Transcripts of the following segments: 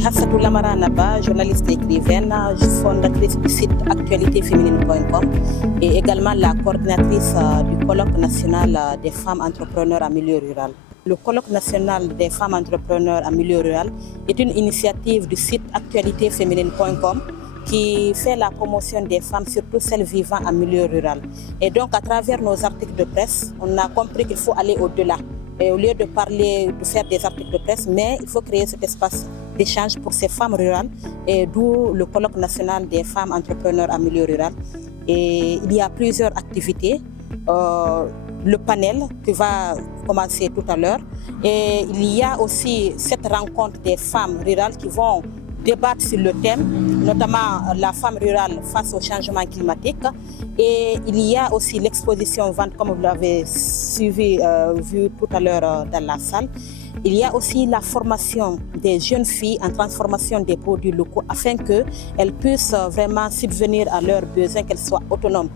suis Hassatou Lamara Naba, journaliste et écrivaine, fondatrice du site actualitéféminine.com et également la coordinatrice du colloque national des femmes entrepreneurs en milieu rural. Le colloque national des femmes entrepreneurs en milieu rural est une initiative du site actualitéféminine.com qui fait la promotion des femmes, surtout celles vivant en milieu rural. Et donc, à travers nos articles de presse, on a compris qu'il faut aller au-delà. Et au lieu de faire des articles de presse, mais il faut créer cet espace d'échange pour ces femmes rurales, et d'où le colloque national des femmes entrepreneurs en milieu rural. Et il y a plusieurs activités. Le panel qui va commencer tout à l'heure. Et il y a aussi cette rencontre des femmes rurales qui vont débattre sur le thème, notamment la femme rurale face au changement climatique. Et il y a aussi l'exposition vente, comme vous l'avez vu tout à l'heure dans la salle. Il y a aussi la formation des jeunes filles en transformation des produits locaux afin qu'elles puissent vraiment subvenir à leurs besoins, qu'elles soient autonomes,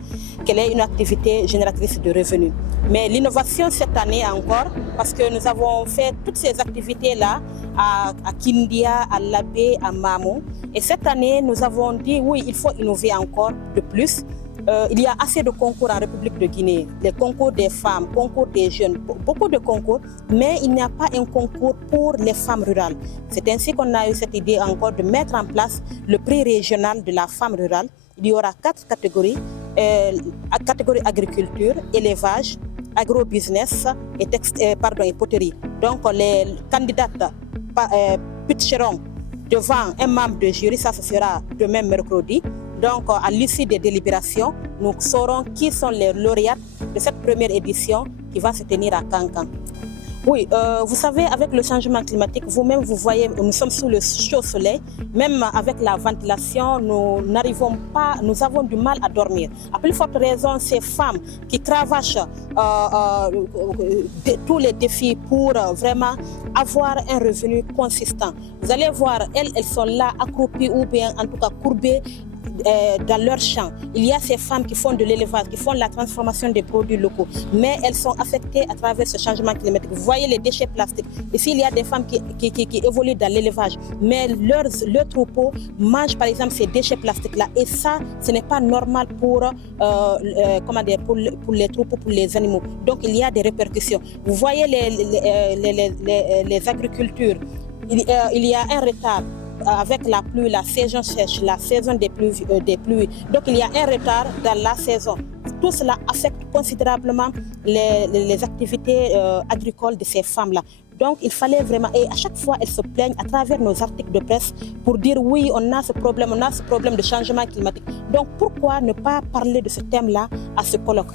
qu'elle ait une activité génératrice de revenus. Mais l'innovation cette année encore, parce que nous avons fait toutes ces activités-là à Kindia, à Labé, à Mamou. Et cette année, nous avons dit oui, il faut innover encore de plus. Il y a assez de concours en République de Guinée, les concours des femmes, concours des jeunes, beaucoup de concours, mais il n'y a pas un concours pour les femmes rurales. C'est ainsi qu'on a eu cette idée encore de mettre en place le prix régional de la femme rurale. Il y aura 4 catégories, catégorie agriculture, élevage, agro-business et poterie. Donc les candidates pitcheront devant un membre de jury, ça se fera demain mercredi. Donc, à l'issue des délibérations, nous saurons qui sont les lauréates de cette première édition qui va se tenir à Kankan. Oui, vous savez, avec le changement climatique, vous-même, vous voyez, nous sommes sous le chaud soleil. Même avec la ventilation, nous avons du mal à dormir. À plus forte raison, ces femmes qui cravachent tous les défis pour vraiment avoir un revenu consistant. Vous allez voir, elles sont là, accroupies ou bien en tout cas courbées dans leur champ. Il y a ces femmes qui font de l'élevage, qui font la transformation des produits locaux, mais elles sont affectées à travers ce changement climatique. Vous voyez les déchets plastiques. Ici, il y a des femmes qui évoluent dans l'élevage, mais leur troupeau mange par exemple ces déchets plastiques-là. Et ça, ce n'est pas normal pour les troupeaux, pour les animaux. Donc, il y a des répercussions. Vous voyez les agricultures, il y a un retard avec la pluie, la saison sèche, la saison des pluies. Donc il y a un retard dans la saison. Tout cela affecte considérablement les activités agricoles de ces femmes-là. Donc il fallait vraiment, et à chaque fois elles se plaignent à travers nos articles de presse pour dire oui, on a ce problème de changement climatique. Donc pourquoi ne pas parler de ce thème-là à ce colloque?